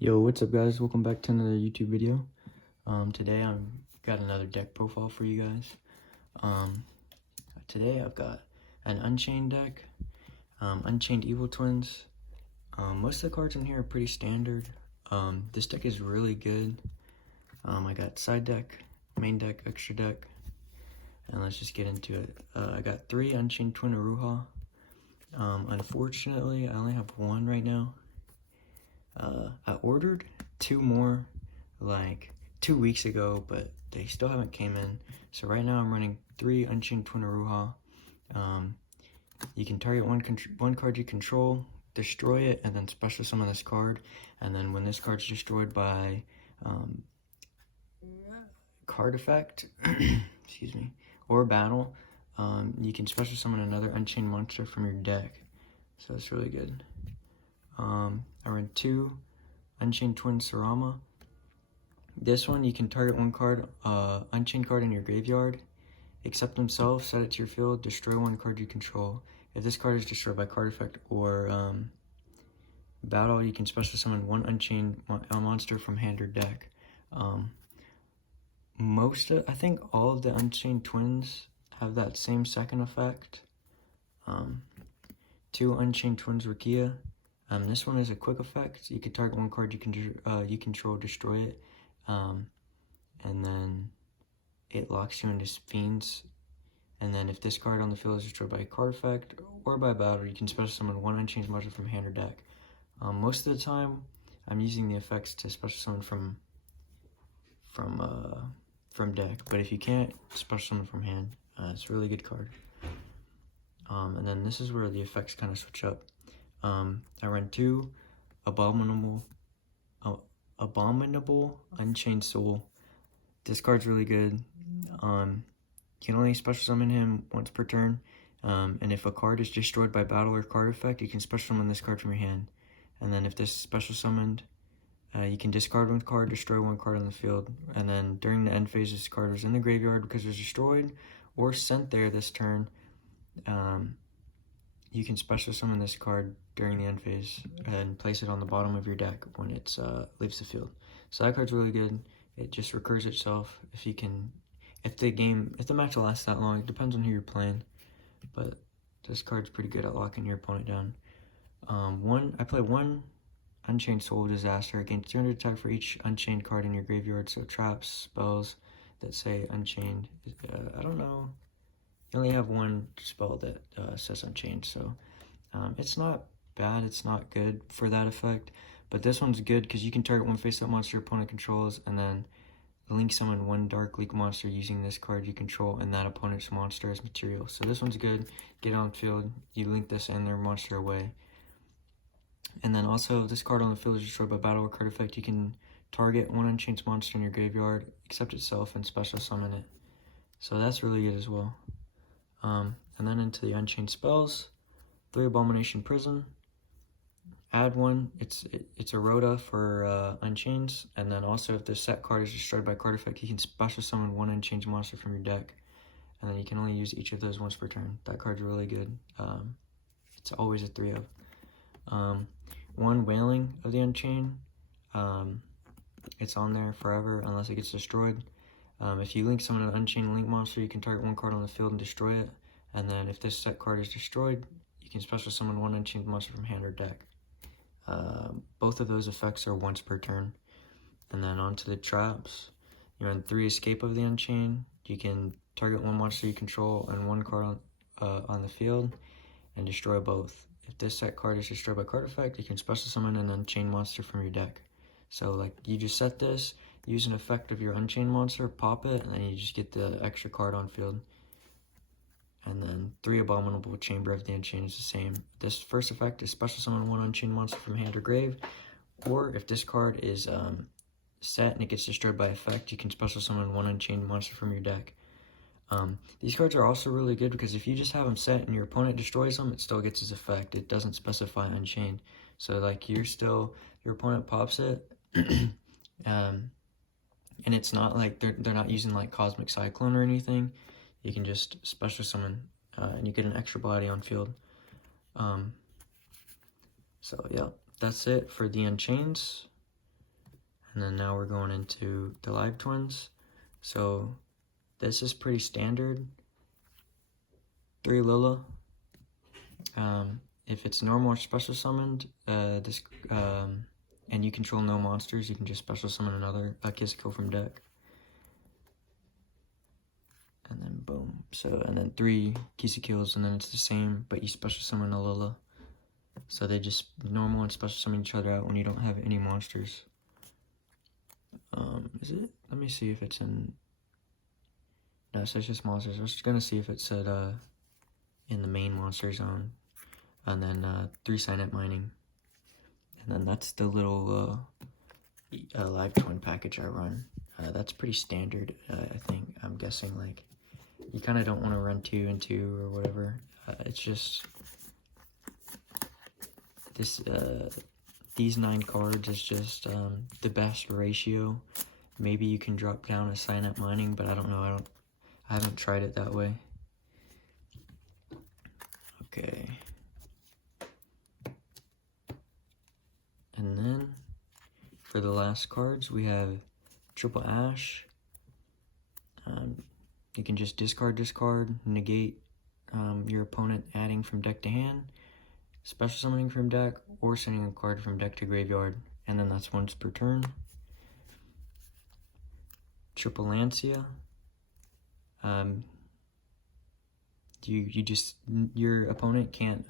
Yo, what's up guys? Welcome back to another YouTube video. Today I've got another deck profile for you guys. Today I've got an Unchained deck, Unchained Evil Twins. Most of the cards in here are pretty standard. This deck is really good. I got side deck, main deck, extra deck, and let's just get into it. I got 3 Unchained Twin Aruha. Unfortunately, I only have 1 right now. I ordered 2 more like 2 weeks ago, but they still haven't came in. So right now I'm running 3 Unchained Twin Aruha. You can target one card you control, destroy it, and then special summon this card. And then when this card's destroyed by card effect, excuse me, or battle, you can special summon another Unchained monster from your deck. So it's really good. I ran 2 Unchained Twin Sarama. This one, you can target one card, Unchained card in your graveyard, except himself, set it to your field, destroy one card you control. If this card is destroyed by card effect or battle, you can special summon one Unchained monster from hand or deck. I think all of the Unchained Twins have that same second effect. 2 Unchained Twins Rakia. This one is a quick effect. You can target one card you control, destroy it, and then it locks you into fiends. And then if this card on the field is destroyed by a card effect or by battle, you can special summon one Unchained monster from hand or deck. Most of the time, I'm using the effects to special summon from deck. But if you can't, special summon from hand. It's a really good card. And then this is where the effects kind of switch up. I ran 2 Abominable Unchained Soul. This card's really good. You can only special summon him once per turn. And if a card is destroyed by battle or card effect, you can special summon this card from your hand. And then if this is special summoned, you can discard one card, destroy one card on the field. And then during the end phase, this card was in the graveyard because it was destroyed or sent there this turn. You can special summon this card during the end phase and place it on the bottom of your deck when it leaves the field. So that card's really good. It just recurs itself if the match will last that long. It depends on who you're playing, but this card's pretty good at locking your opponent down. I play 1 Unchained Soul Disaster. Gain 200 attack for each Unchained card in your graveyard. So traps, spells that say Unchained. I don't know. You only have 1 spell that says Unchained, so it's not bad, it's not good for that effect, but this one's good because you can target one face-up monster your opponent controls, and then link summon 1 Dark Leak monster using this card you control and that opponent's monster as material. So this one's good. Get on field, you link this and their monster away. And then also, if this card on the field is destroyed by battle or card effect, you can target 1 Unchained monster in your graveyard, except itself, and special summon it. So that's really good as well. And then into the Unchained spells, 3 Abomination Prison. Add 1. It's a Rhoda for Unchains, and then also if the set card is destroyed by card effect, you can special summon 1 Unchained monster from your deck, and then you can only use each of those once per turn. That card's really good. It's always a 3 of. 1 Wailing of the Unchained. It's on there forever unless it gets destroyed. If you link summon an Unchained Link monster, you can target 1 card on the field and destroy it. And then if this set card is destroyed, you can special summon 1 Unchained monster from hand or deck. Both of those effects are once per turn. And then onto the traps. You run 3 Escape of the Unchained. You can target 1 monster you control and 1 card on the field and destroy both. If this set card is destroyed by card effect, you can special summon an Unchained monster from your deck. So like you just set this, use an effect of your Unchained monster, pop it, and then you just get the extra card on field. And then 3 Abominable Chamber of the Unchained is the same. This first effect is special summon 1 Unchained monster from hand or grave, or if this card is set and it gets destroyed by effect, you can special summon 1 Unchained monster from your deck. These cards are also really good because if you just have them set and your opponent destroys them, it still gets its effect. It doesn't specify Unchained. So like your opponent pops it, and it's not like they're not using like Cosmic Cyclone or anything. You can just special summon, and you get an extra body on field. So yeah, that's it for the Unchains. And then now we're going into the Live Twins. So this is pretty standard. 3 Lilla. If it's normal or special summoned, and you control no monsters, you can just special summon another Kill from deck. And then boom. So, and then 3 Kills, and then it's the same, but you special summon a Lilla. So they just normal and special summon each other out when you don't have any monsters. Is it? Let me see if it's in. No, so it's just monsters. I was gonna see if it said in the main monster zone. And then 3 Signet Mining. And then that's the little Live Twin package I run. That's pretty standard, I think. I'm guessing, like, you kind of don't want to run 2 and 2 or whatever. It's just this. These 9 cards is just the best ratio. Maybe you can drop down a Signet Mining, but I don't know. I haven't tried it that way. Okay. And then, for the last cards, we have Triple Ash. You can just discard, negate your opponent adding from deck to hand, special summoning from deck, or sending a card from deck to graveyard, and then that's once per turn. Triple Lancia. Your opponent can't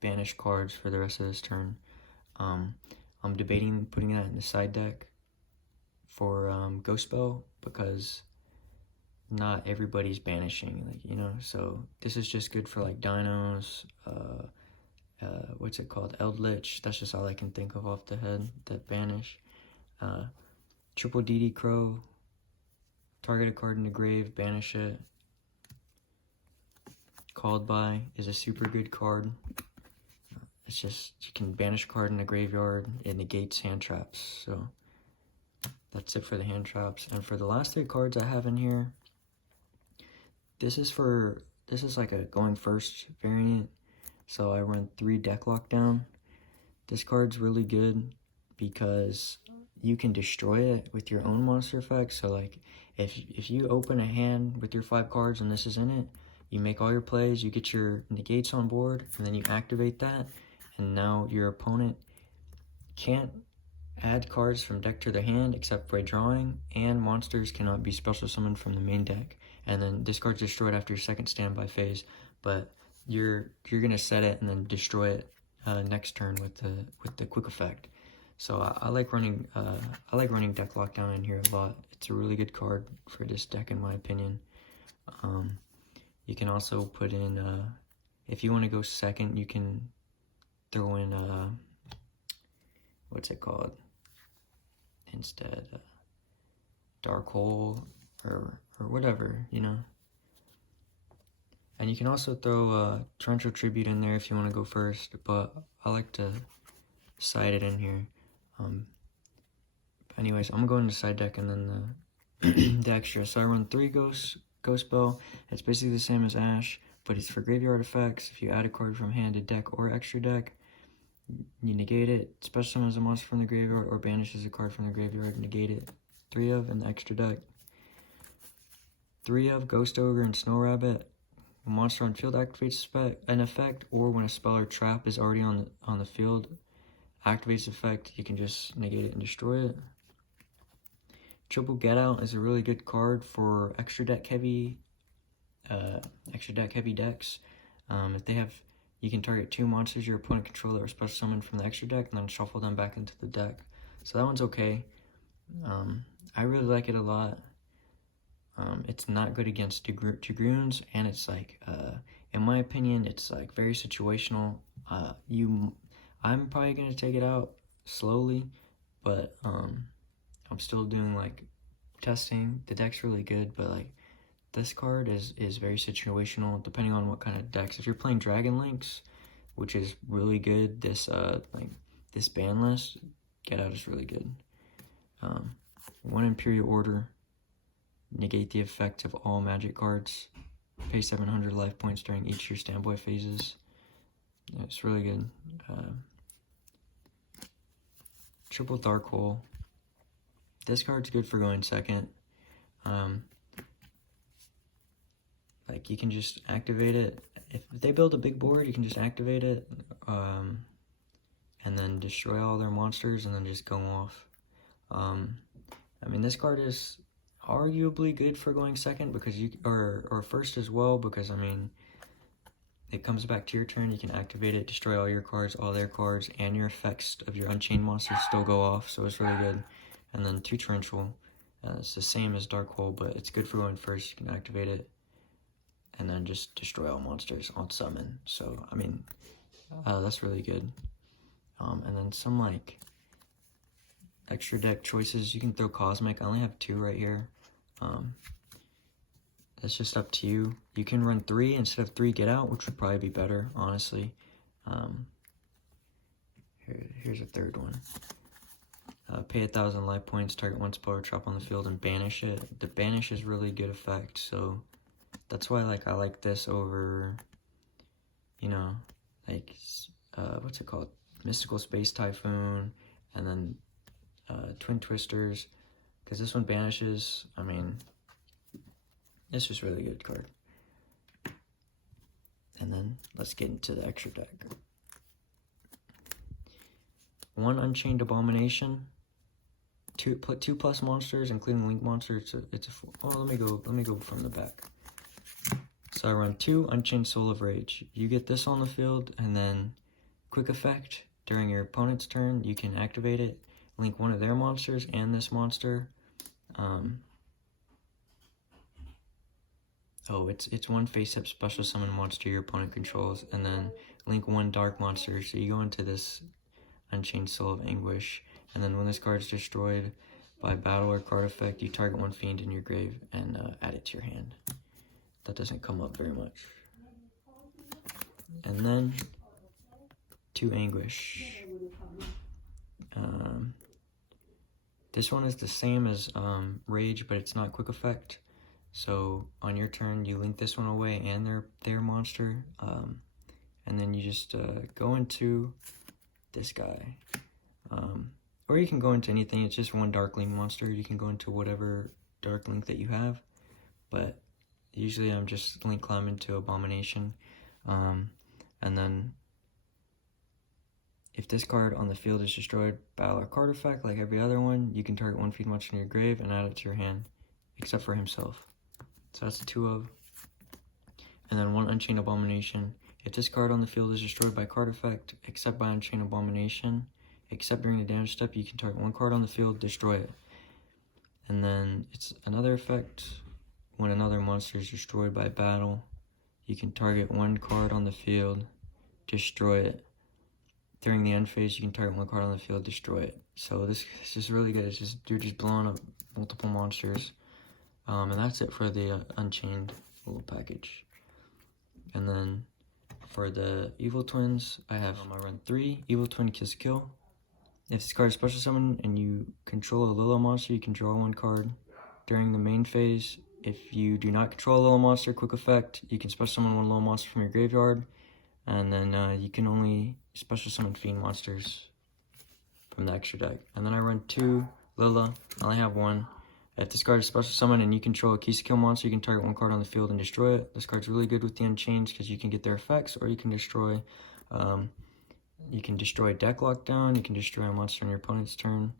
banish cards for the rest of this turn. I'm debating putting that in the side deck for Ghost Spell, because not everybody's banishing, like, you know, so this is just good for like dinos, what's it called, Eldritch. That's just all I can think of off the head that banish. Triple DD Crow, target a card in the grave, banish it. Called By is a super good card. It's just, you can banish a card in the graveyard, it negates hand traps. So that's it for the hand traps. And for the last 3 cards I have in here, this is like a going first variant. So I run 3 Deck Lockdown. This card's really good because you can destroy it with your own monster effect. So like, if you open a hand with your 5 cards and this is in it, you make all your plays, you get your negates on board, and then you activate that, and now your opponent can't add cards from deck to their hand except by drawing, and monsters cannot be special summoned from the main deck. And then this card's destroyed after your second standby phase, but you're gonna set it and then destroy it next turn with the quick effect. So I like running Deck Lockdown in here a lot. It's a really good card for this deck in my opinion. You can also put in, if you want to go second, you can throw in, what's it called, instead, Dark Hole, or whatever, you know. And you can also throw Torrential Tribute in there if you want to go first, but I like to side it in here. Anyways, I'm going to side deck and then the extra. So I run 3 Ghost Spell. It's basically the same as Ash, but it's for graveyard effects. If you add a card from hand to deck or extra deck, you negate it. Special summons a monster from the graveyard or banishes a card from the graveyard, negate it. 3 of in the extra deck. 3 of Ghost Ogre and Snow Rabbit. When monster on field activates an effect, or when a spell or trap is already on the field, activates effect, you can just negate it and destroy it. Triple Get Out is a really good card for extra deck heavy decks. If they have, you can target 2 monsters your opponent controls that were special summoned from the extra deck, and then shuffle them back into the deck. So that one's okay. I really like it a lot. It's not good against Dragoons, and it's like, in my opinion, it's like very situational. I'm probably gonna take it out slowly, but I'm still doing like testing. The deck's really good, but like this card is very situational depending on what kind of decks. If you're playing Dragon Links, which is really good, this ban list, Get Out is really good. 1 Imperial Order, negate the effect of all magic cards, pay 700 life points during each of your standby phases. Yeah, it's really good. Triple Dark Hole. this card's good for going second. Like, you can just activate it. If they build a big board, you can just activate it, and then destroy all their monsters, and then just go off. I mean, this card is arguably good for going second, because or first as well, because, I mean, it comes back to your turn, you can activate it, destroy all your cards, all their cards, and your effects of your Unchained monsters still go off, so it's really good. And then 2 Torrential, it's the same as Dark Hole, but it's good for going first. You can activate it, and then just destroy all monsters on summon. So, I mean, that's really good. And then some, like, extra deck choices. You can throw Cosmic. I only have 2 right here. It's just up to you. You can run 3 instead of 3 Get Out, which would probably be better, honestly. Here's a third one. Pay 1,000 life points, target 1 spell or trap on the field, and banish it. The banish is really good effect, so that's why, like, I like this over, you know, like, what's it called? Mystical Space Typhoon, and then Twin Twisters, because this one banishes. I mean, it's just really good card. And then let's get into the extra deck. 1 Unchained Abomination, 2+ monsters, including Link monsters. Let me go from the back. So I run 2 Unchained Soul of Rage. You get this on the field, and then quick effect during your opponent's turn, you can activate it, link one of their monsters and this monster. It's 1 face-up special summon monster your opponent controls, and then link 1 dark monster. So you go into this Unchained Soul of Anguish, and then when this card is destroyed by battle or card effect, you target 1 fiend in your grave and add it to your hand. That doesn't come up very much. And then 2 Anguish. This one is the same as Rage, but it's not quick effect. So on your turn, you link this one away and their monster, and then you just go into this guy. Or you can go into anything. It's just 1 Dark Link monster. You can go into whatever Dark Link that you have, but usually I'm just link climbing to Abomination. And then if this card on the field is destroyed, battle or card effect, like every other one, you can target 1 fiend monster in your grave and add it to your hand, except for himself. So that's 2 of. And then 1 Unchained Abomination. If this card on the field is destroyed by card effect, except by Unchained Abomination, except during the damage step, you can target 1 card on the field, destroy it. And then it's another effect. When another monster is destroyed by battle, you can target 1 card on the field, destroy it. During the end phase, you can target 1 card on the field, destroy it. So this is just really good. It's just, you're just blowing up multiple monsters. And that's it for the Unchained little package. And then for the Evil Twins, I run 3 Evil Twin Kiss Kill. If this card is special summon and you control a Lilo monster, you can draw 1 card. During the main phase, if you do not control a Lilo monster, quick effect, you can special summon 1 Lilo monster from your graveyard. And then you can only special summon fiend monsters from the extra deck. And then I run 2 Lila. I only have 1. If this card is special summon and you control a Kiss Kill monster, you can target 1 card on the field and destroy it. This card's really good with the Unchained because you can get their effects, or you can destroy deck lockdown, you can destroy a monster on your opponent's turn.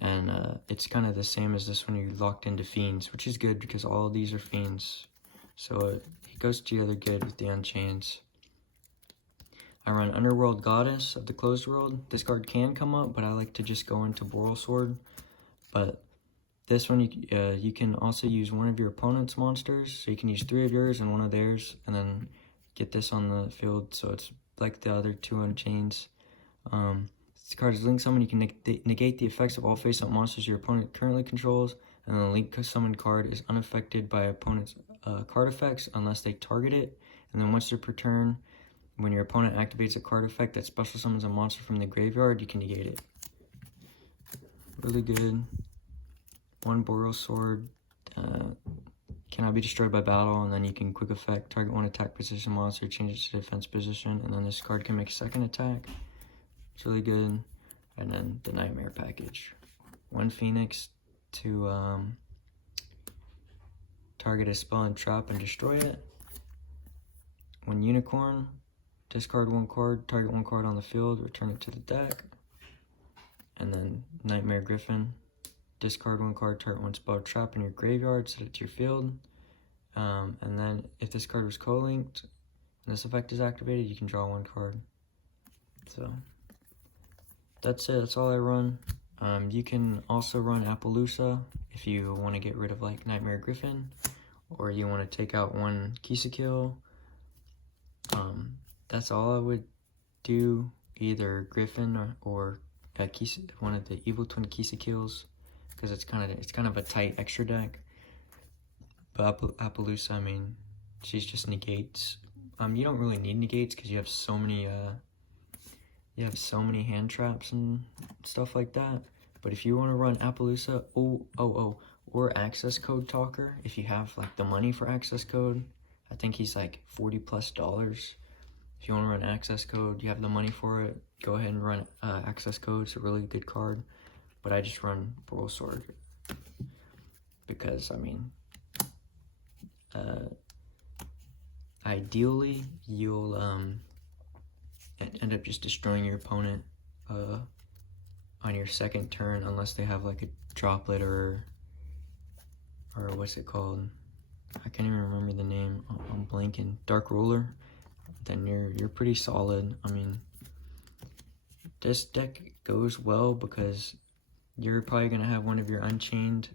And it's kind of the same as this when you're locked into fiends, which is good because all of these are fiends. So it goes together good with the Unchained. I run Underworld Goddess of the Closed World. This card can come up, but I like to just go into Boral Sword. But this one, you can also use 1 of your opponent's monsters. So you can use 3 of yours and 1 of theirs, and then get this on the field. So it's like the other 2 Unchained. This card is Link Summon. You can negate the effects of all face-up monsters your opponent currently controls. And then the Link Summon card is unaffected by opponent's card effects unless they target it. And then once per turn, when your opponent activates a card effect that special summons a monster from the graveyard, you can negate it. Really good. 1 Boral Sword. Cannot be destroyed by battle, and then you can quick effect, target 1 attack position monster, change it to defense position, and then this card can make a 2nd attack. It's really good. And then the Nightmare package. 1 Phoenix, to target a spell and trap and destroy it. When Unicorn, discard 1 card, target 1 card on the field, return it to the deck. And then Nightmare Griffin, discard 1 card, target 1 spell trap in your graveyard, set it to your field. And then if this card was co-linked and this effect is activated, you can draw 1 card. So that's it, that's all I run. You can also run Appaloosa if you want to get rid of like Nightmare Griffin, or you want to take out 1 Kill. That's all I would do, either Griffin or one of the Evil Twin Kills, because it's kind of a tight extra deck. But Appaloosa, I mean, she's just negates. You don't really need negates because you have so many hand traps and stuff like that. But if you want to run Appaloosa, or Access Code Talker, if you have like the money for Access Code, I think he's like $40+. If you want to run Access Code, you have the money for it, go ahead and run Access Code. It's a really good card. But I just run Brawl Sword because, I mean, ideally you'll end up just destroying your opponent on your second turn, unless they have like a droplet or what's it called? I can't even remember the name. I'm blanking. Dark Ruler. Then you're pretty solid. I mean, this deck goes well because you're probably gonna have one of your Unchained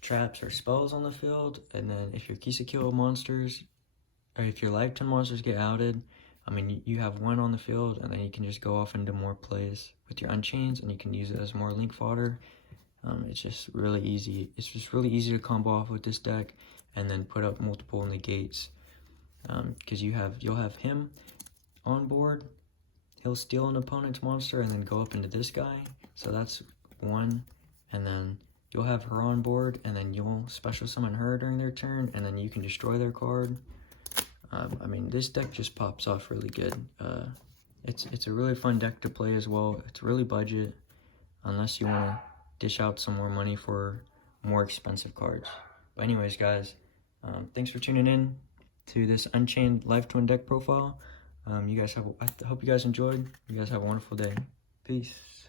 traps or spells on the field, and then if your Kill monsters, or if your Live Twin monsters get outed, I mean, you have 1 on the field, and then you can just go off into more plays with your Unchains, and you can use it as more link fodder. It's just really easy. It's just really easy to combo off with this deck, and then put up multiple negates. Because you'll have him on board. He'll steal an opponent's monster and then go up into this guy. So that's 1, and then you'll have her on board, and then you'll special summon her during their turn, and then you can destroy their card. I mean, this deck just pops off really good. It's a really fun deck to play as well. It's really budget, unless you want to dish out some more money for more expensive cards. But anyways, guys, thanks for tuning in to this Unchained Live Twin deck profile. I hope you guys enjoyed. You guys have a wonderful day. Peace.